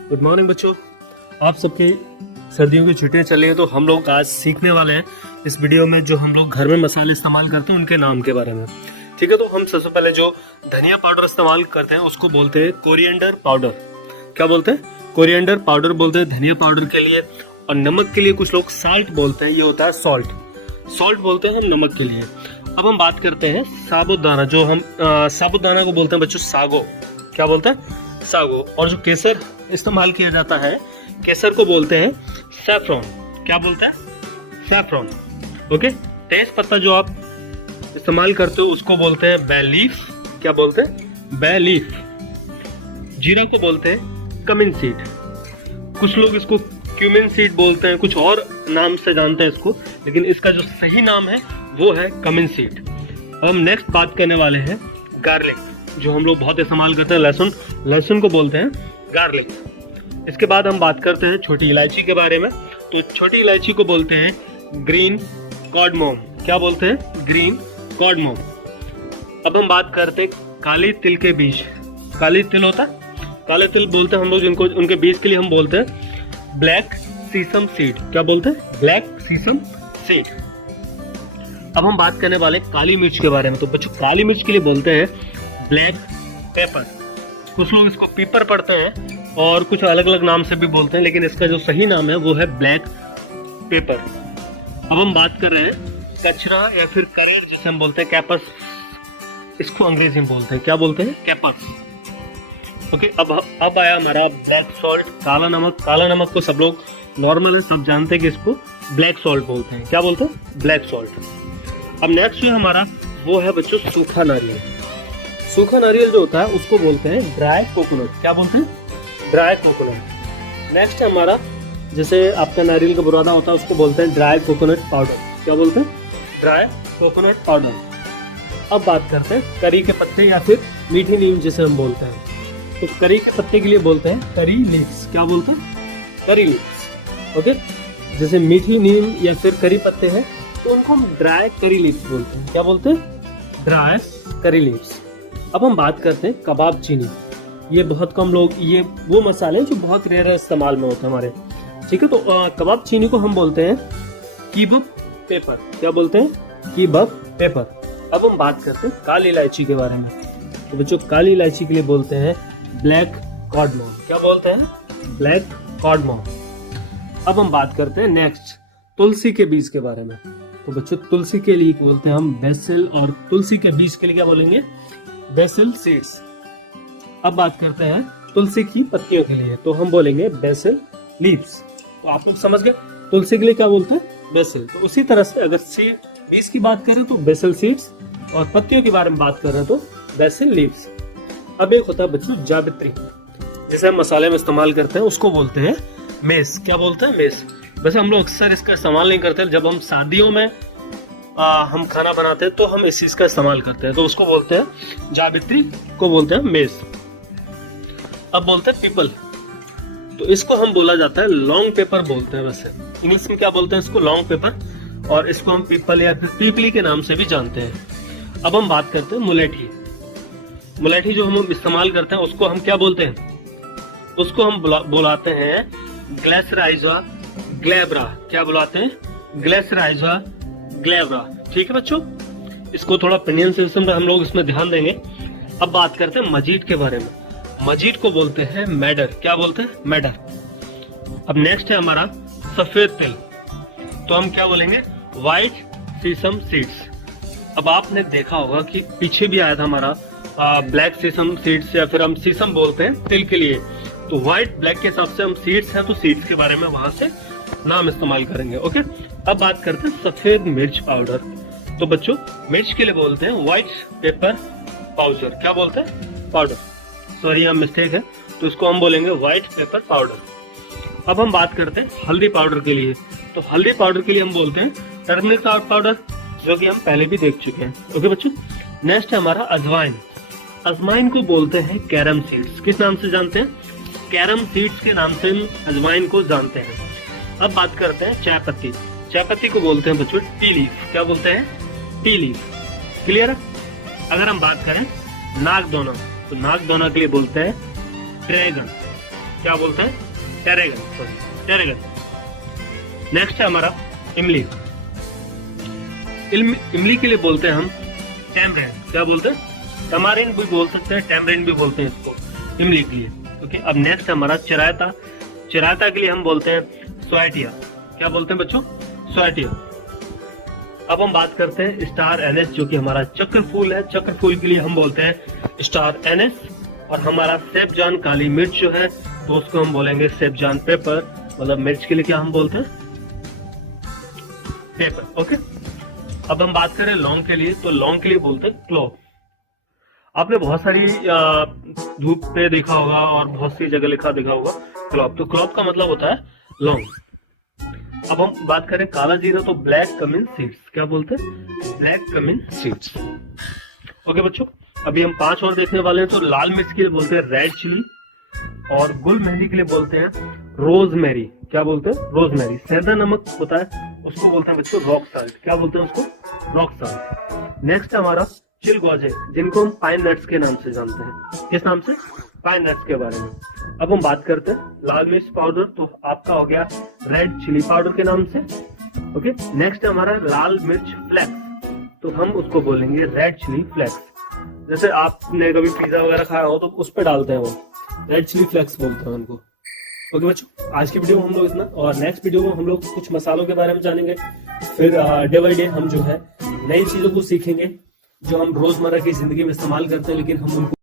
Good morning बच्चों। आप सबकी सर्दियों की छुट्टियां चल रही हैं तो हम लोग आज सीखने वाले हैं इस वीडियो में जो हम लोग घर में मसाले इस्तेमाल करते हैं उनके नाम के बारे में। ठीक है, तो हम सबसे पहले जो धनिया पाउडर इस्तेमाल करते हैं उसको बोलते हैं कोरिएंडर पाउडर। क्या बोलते हैं? कोरिएंडर पाउडर बोलते हैं धनिया पाउडर के लिए। और नमक के लिए कुछ लोग साल्ट बोलते हैं, ये होता है सॉल्ट। सॉल्ट बोलते हैं हम नमक के लिए। अब हम बात करते हैं साबुदाना, जो हम साबुदाना को बोलते हैं बच्चों सागो। क्या बोलते हैं? सागो। और जो केसर इस्तेमाल किया जाता है, केसर को बोलते हैं सैफरॉन। क्या बोलते हैं? सैफरॉन। ओके। तेज पत्ता जो आप इस्तेमाल करते हो उसको बोलते हैं बे लीफ। क्या बोलते हैं? Bay leaf. जीरा को बोलते हैं कमिन सीड। कुछ लोग इसको क्यूमिन सीड बोलते हैं, कुछ और नाम से जानते हैं इसको, लेकिन इसका जो सही नाम है वो है कमिन सीड। हम नेक्स्ट बात करने वाले हैं गार्लिक, जो हम लोग बहुत इस्तेमाल करते हैं। लहसुन, लहसुन को बोलते हैं गार्लिक। इसके बाद हम बात करते हैं छोटी इलायची के बारे में। तो छोटी इलायची को बोलते हैं ग्रीन कार्डमोम। क्या बोलते हैं? Green cardamom. अब हम बात करते हैं काली तिल के बीज। काली तिल होता है, काले तिल बोलते हैं हम लोग जिनको, उनके बीज के लिए हम बोलते हैं ब्लैक सीसम सीड। क्या बोलते हैं? ब्लैक सीसम सीड। अब हम बात करने वाले काली मिर्च के बारे में। तो बच्चों काली मिर्च के लिए बोलते हैं ब्लैक पेपर। कुछ लोग इसको पीपर पढ़ते हैं और कुछ अलग अलग नाम से भी बोलते हैं, लेकिन इसका जो सही नाम है वो है ब्लैक पेपर। अब हम बात कर रहे हैं कचरा या फिर करेल, जिसे हम बोलते हैं कैपर्स। इसको अंग्रेजी में बोलते हैं, क्या बोलते हैं? कैपर्स। ओके। अब आया हमारा ब्लैक सॉल्ट, काला नमक। काला नमक को सब लोग नॉर्मल है, सब जानते हैं कि इसको ब्लैक सॉल्ट बोलते हैं। क्या बोलते हैं? Black salt. अब नेक्स्ट जो हमारा वो है बच्चों सूखा नारियल। सूखा नारियल जो होता है उसको बोलते हैं ड्राई कोकोनट। क्या बोलते हैं? Dry coconut. नेक्स्ट है हमारा, जैसे आपका नारियल का बुरादा होता है उसको बोलते हैं ड्राई कोकोनट पाउडर। क्या बोलते हैं? Dry coconut powder. अब बात करते हैं करी के पत्ते या फिर मीठी नीम जिसे हम बोलते हैं। तो करी के पत्ते के लिए बोलते हैं करी लीव्स। क्या बोलते हैं? Curry leaves. ओके। जैसे मीठी नीम या फिर करी पत्ते हैं तो उनको हम ड्राई करी लीव्स बोलते हैं। क्या बोलते हैं? Dry curry leaves. अब हम बात करते हैं कबाब चीनी। ये बहुत कम लोग, ये वो मसाले हैं जो बहुत रेयर इस्तेमाल में होते हैं हमारे। ठीक है, तो कबाब चीनी को हम बोलते हैं कीबब पेपर। क्या बोलते हैं? कीबब पेपर। अब हम बात करते हैं काली इलायची के बारे में। तो बच्चों काली इलायची के लिए बोलते हैं ब्लैक कार्डमोम। क्या बोलते हैं? Black cardamom. अब हम बात करते हैं नेक्स्ट तुलसी के बीज के बारे में। तो बच्चों तुलसी के लिए बोलते हैं हम बेसिल, और तुलसी के बीज के लिए क्या बोलेंगे? BECIL seeds. अब बात करते हैं तुलसी की पत्तियों के लिए, तो हम बोलेंगे बेसिल लीव्स। तो आप लोग समझ गए तुलसी के लिए क्या बोलते हैं? बेसिल। तो उसी तरह से अगर सीड बीज की बात करें तो बेसिल सीड्स, और पत्तियों के बारे में बात कर रहे हैं तो बेसिल लीव्स। अब एक होता है बच्चों जावित्री, जिसे हम मसाले में इस्तेमाल करते हैं, उसको बोलते हैं मेस। क्या बोलते हैं? मेस। वैसे हम लोग अक्सर इसका इस्तेमाल नहीं करते, जब हम शादियों में हम खाना बनाते हैं तो हम इस चीज का इस्तेमाल करते हैं, तो उसको बोलते हैं जावित्री, को बोलते हैं मेस। अब बोलते हैं पीपल, तो इसको हम बोला जाता है लॉन्ग पेपर बोलते हैं। वैसे इंग्लिश में क्या बोलते हैं इसको? Long paper. और इसको हम पीपल या फिर पीपली के नाम से भी जानते हैं। अब हम बात करते हैं मुलेठी। मुलेठी जो हम इस्तेमाल करते हैं उसको हम क्या बोलते हैं? उसको हम बुलाते हैं ग्लेसराइजा ग्लेब्रा। क्या बुलाते हैं? ग्लेसराइजा ग्लेब्रा। ठीक है बच्चों, इसको थोड़ा प्रोनाउंसिएशन में हम लोग इसमें ध्यान देंगे। अब बात करते हैं मजीट के बारे में। मजीट को बोलते हैं मैडर। क्या बोलते हैं? मैडर। अब नेक्स्ट है हमारा सफेद तिल, तो हम क्या बोलेंगे? व्हाइट सीसम सीड्स। अब आपने देखा होगा कि पीछे भी आया था हमारा ब्लैक सीसम सीड्स, या फिर हम सीसम बोलते हैं तिल के लिए। तो व्हाइट ब्लैक के हिसाब से हम सीड्स हैं, तो सीड्स के बारे में वहां से नाम इस्तेमाल करेंगे। ओके। अब बात करते हैं सफेद मिर्च पाउडर। तो बच्चों मिर्च के लिए बोलते हैं व्हाइट पेपर पाउडर। क्या बोलते हैं? पाउडर। सॉरी यहाँ मिस्टेक है, तो इसको हम बोलेंगे व्हाइट पेपर पाउडर। अब हम बात करते हैं हल्दी पाउडर के लिए। तो हल्दी पाउडर के लिए हम बोलते हैं टर्मरिक पाउडर, जो कि हम पहले भी देख चुके हैं। ओके बच्चों। नेक्स्ट है हमारा अजवाइन। अजवाइन को बोलते हैं कैरम सीड्स। किस नाम से जानते हैं? कैरम सीड्स के नाम से हम अजवाइन को जानते हैं। अब बात करते हैं चाय पत्ती। चाय पत्ती को बोलते हैं बच्चों टी लीफ। क्या बोलते हैं? T leaf. क्लियर है? अगर हम बात करें नागदौना, तो नागदौना के लिए बोलते हैं ड्रैगन। क्या बोलते हैं? टेरेगन, सॉरी टेरेगन। नेक्स्ट है हमारा इमली। इमली के लिए बोलते हैं हम टैमरिंड। क्या बोलते हैं? टमारिंड भी बोल सकते हैं, टैमरिंड भी बोलते हैं इसको इमली के लिए। ओके, अब नेक्स्ट हमारा चिरायता। चिरायता के लिए हम बोलते हैं सोयाटिया। क्या बोलते हैं बच्चों? सोयाटिया। अब हम बात करते हैं स्टार एनिस, जो कि हमारा चक्र फूल है। चक्र फूल के लिए हम बोलते हैं स्टार एनिस। और हमारा सेबजान काली मिर्च जो है तो उसको हम बोलेंगे सेबजान पेपर। मतलब मिर्च के लिए क्या हम बोलते हैं? पेपर। ओके, अब हम बात करें लौंग के लिए, तो लौंग के लिए बोलते हैं क्लोव। आपने बहुत सारी धूप पे देखा होगा और बहुत सी जगह लिखा देखा होगा क्लोव। तो क्लोव का मतलब होता है लौंग। अब हम बात करें काला जीरा, तो ब्लैक कमिन सीड्स। क्या बोलते हैं? Black cumin seeds. ओके बच्चों, अभी हम 5 और देखने वाले हैं। तो लाल मिर्च के लिए बोलते हैं रेड चिली, और गुल मेहंदी के लिए बोलते हैं रोजमेरी। क्या बोलते हैं? रोजमेरी। सेंधा नमक होता है उसको बोलते हैं बच्चों रॉक साल्ट। क्या बोलते हैं उसको? Rock salt. नेक्स्ट हमारा चिलगोजे, जिनको हम पाइन नट्स के नाम से जानते हैं। किस नाम से? पाइन नट्स के बारे में। अब हम बात करते हैं लाल मिर्च पाउडर, तो आपका हो गया रेड चिली पाउडर के नाम से। ओके, नेक्स्ट हमारा लाल मिर्च फ्लेक्स, तो हम उसको बोलेंगे रेड चिली फ्लेक्स। जैसे आपने कभी पिज्जा वगैरह खाया हो तो उस पर डालते हैं वो, रेड चिली फ्लेक्स बोलते हैं उनको। ओके बच्चों, आज की वीडियो में हम लोग इतना, और नेक्स्ट वीडियो में हम लोग कुछ मसालों के बारे में जानेंगे। फिर डे बाई डे हम जो है नई चीजों को सीखेंगे जो हम रोजमर्रा की जिंदगी में इस्तेमाल करते हैं, लेकिन हम उनको